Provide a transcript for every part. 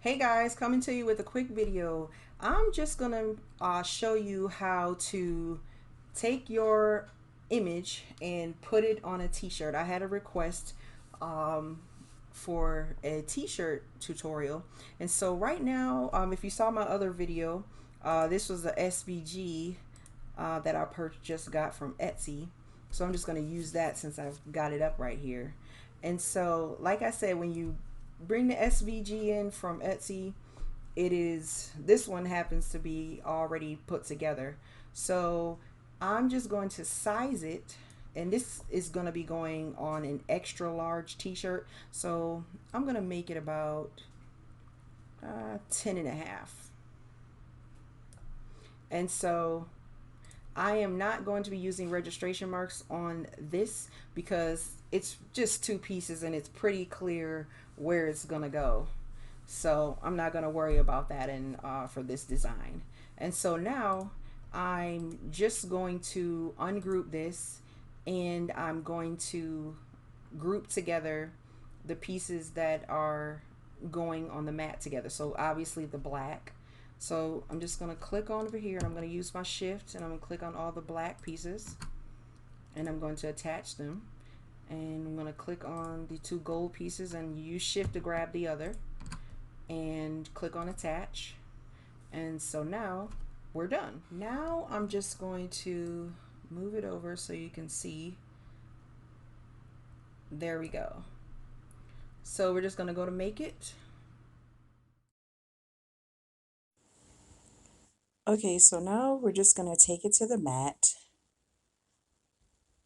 Hey guys, coming to you with a quick video. I'm just gonna show you how to take your image and put it on a t-shirt. I had a request um, for a t-shirt tutorial, and so right now, if you saw my other video, this was a SVG that I just got from Etsy. So I'm just going to use that since I've got it up right here. And so, like I said, when you bring the SVG in from Etsy, this one happens to be already put together. So I'm just going to size it, and this is going to be going on an extra large t-shirt. So I'm going to make it about 10 and a half. And so I am not going to be using registration marks on this because it's just two pieces and it's pretty clear where it's going to go. So I'm not going to worry about that for this design. And so now I'm just going to ungroup this, and I'm going to group together the pieces that are going on the mat together. So obviously the black. So I'm just going to click on over here, and I'm going to use my shift, and I'm going to click on all the black pieces, and I'm going to attach them. And I'm going to click on the two gold pieces and use shift to grab the other, and click on attach. And so now we're done. Now I'm just going to move it over so you can see. There we go. So we're just going to go to make it. Okay, so now we're just going to take it to the mat,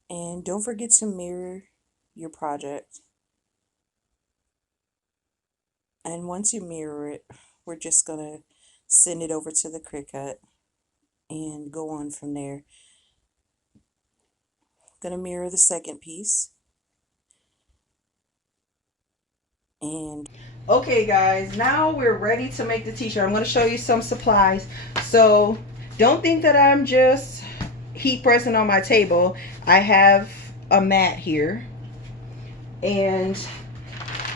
and don't forget to mirror your project. And once you mirror it, we're just going to send it over to the Cricut and go on from there. Going to mirror the second piece. And okay guys, now we're ready to make the t-shirt. I'm going to show you some supplies. So don't think that I'm just heat pressing on my table. I have a mat here, and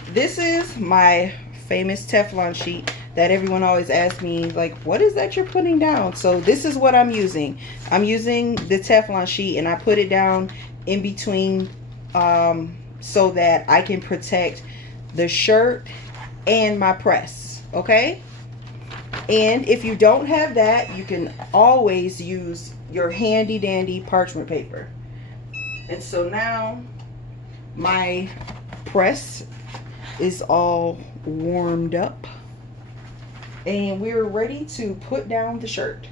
this is my famous Teflon sheet that everyone always asks me, like, what is that you're putting down? So this is what I'm using. I'm using the Teflon sheet, and I put it down in between so that I can protect the shirt and my press. Okay, and if you don't have that, you can always use your handy dandy parchment paper. And so now my press is all warmed up, and we're ready to put down the shirt.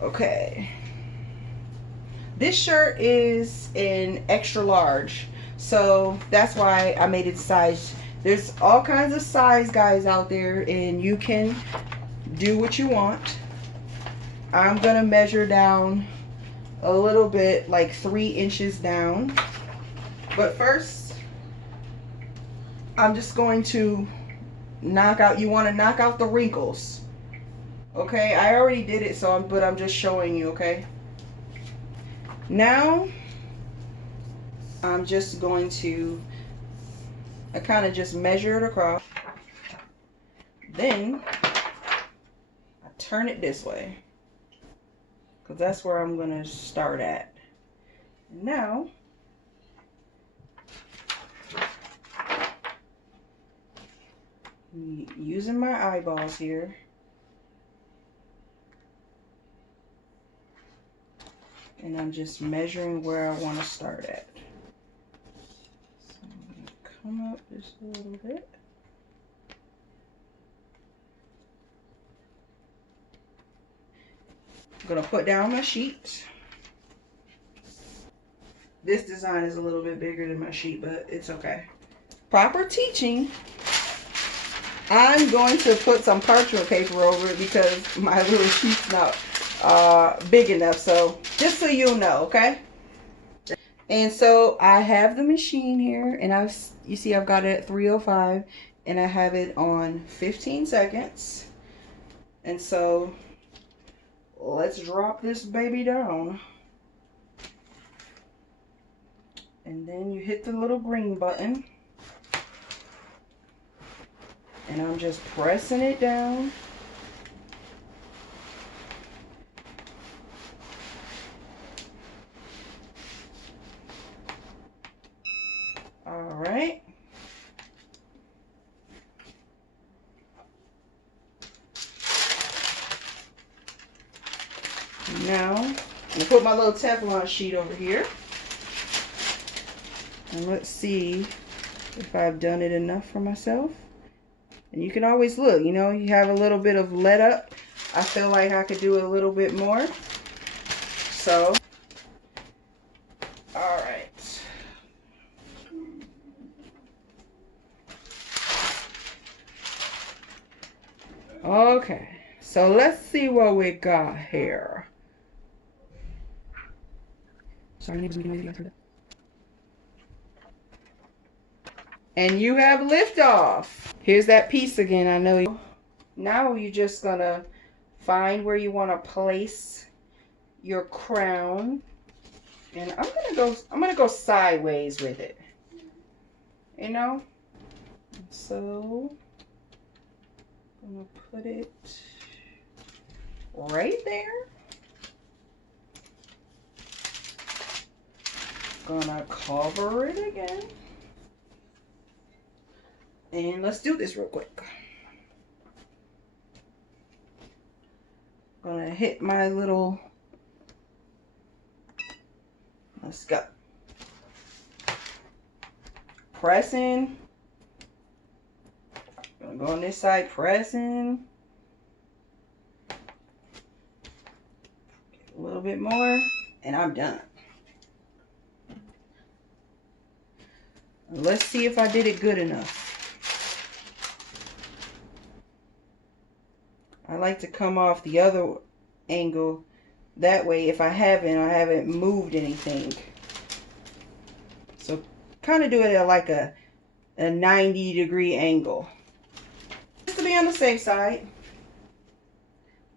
Okay, this shirt is an extra large, so that's why I made it size. There's all kinds of size guys out there, and you can do what you want. I'm gonna measure down a little bit, like 3 inches down, but first I'm just going to you want to knock out the wrinkles. Okay, I already did it, but I'm just showing you. Okay, now I'm just going to I kind of just measure it across, then I turn it this way because that's where I'm going to start at. Now using my eyeballs here, and I'm just measuring where I want to start at. So I'm going to come up just a little bit. I'm going to put down my sheet. This design is a little bit bigger than my sheet, but it's okay. Proper teaching. I'm going to put some parchment paper over it because my little sheet's not big enough. So just so you'll know, okay? And so I have the machine here, and you see I've got it at 305, and I have it on 15 seconds. And so let's drop this baby down. And then you hit the little green button. And I'm just pressing it down. All right. Now, I'm gonna put my little Teflon sheet over here. And let's see if I've done it enough for myself. And you can always look, you know, you have a little bit of let up. I feel like I could do a little bit more. So, all right. Okay, so let's see what we got here. Sorry, neighbors, we can heard that. And you have liftoff. Here's that piece again. I know you. Now you're just gonna find where you want to place your crown, and I'm gonna go sideways with it. You know, so I'm gonna put it right there. Gonna cover it again. And let's do this real quick. Gonna hit my little, let's go. Pressing. Gonna go on this side, pressing. Get a little bit more, and I'm done. Let's see if I did it good enough. I like to come off the other angle. That way, if I haven't moved anything. So kind of do it at like a 90-degree angle. Just to be on the safe side,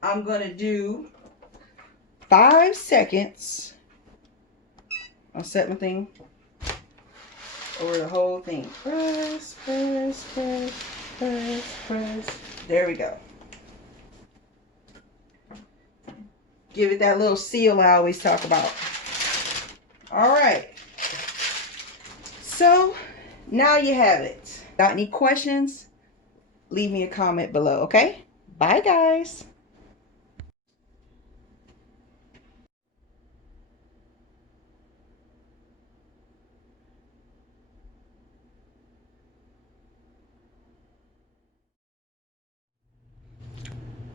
I'm going to do 5 seconds. I'll set my thing over the whole thing. Press, press, press, press, press. There we go. Give it that little seal I always talk about. All right. So now you have it. Got any questions? Leave me a comment below, okay? Bye, guys.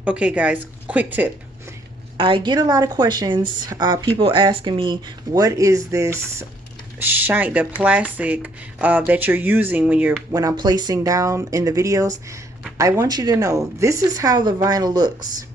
Okay, guys, quick tip. I get a lot of questions, people asking me, what is this the plastic that you're using when I'm placing down in the videos? I want you to know, this is how the vinyl looks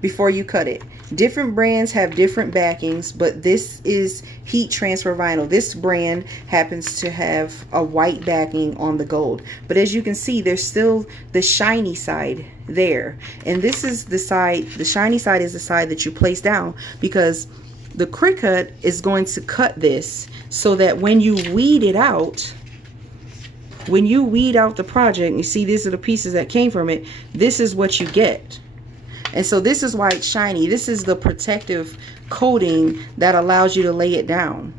before you cut it. Different brands have different backings, but this is heat transfer vinyl. This brand happens to have a white backing on the gold, but as you can see, there's still the shiny side there, and this is the side, the shiny side is the side that you place down, because the Cricut is going to cut this so that when you weed it out, when you weed out the project, you see these are the pieces that came from it, this is what you get. And so this is why it's shiny. This is the protective coating that allows you to lay it down.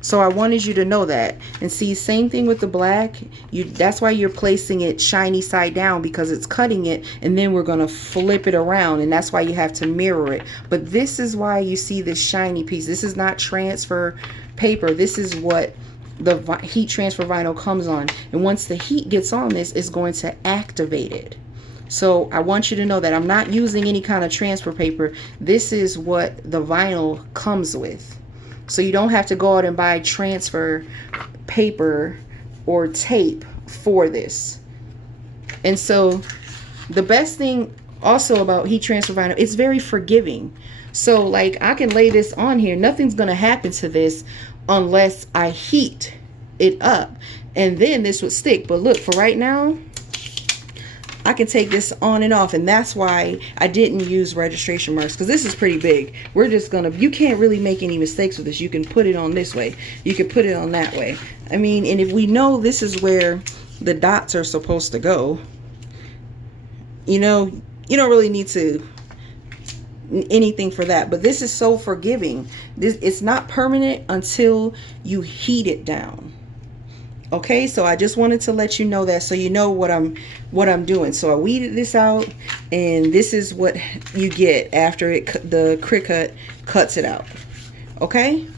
So I wanted you to know that. And see, same thing with the black. That's why you're placing it shiny side down, because it's cutting it, and then we're going to flip it around, and that's why you have to mirror it. But this is why you see this shiny piece. This is not transfer paper. This is what the heat transfer vinyl comes on. And once the heat gets on this, it's going to activate it. So I want you to know that I'm not using any kind of transfer paper. This is what the vinyl comes with. So you don't have to go out and buy transfer paper or tape for this. And so the best thing also about heat transfer vinyl, it's very forgiving. So like I can lay this on here. Nothing's going to happen to this unless I heat it up. And then this would stick. But look, for right now, I can take this on and off, and that's why I didn't use registration marks, because this is pretty big. We're just gonna, you can't really make any mistakes with this. You can put it on this way, you can put it on that way. I mean, and if we know this is where the dots are supposed to go, you know, you don't really need to anything for that. But this is so forgiving. This, it's not permanent until you heat it down. Okay, so I just wanted to let you know that, so you know what I'm doing. So I weeded this out, and this is what you get after the Cricut cuts it out. Okay.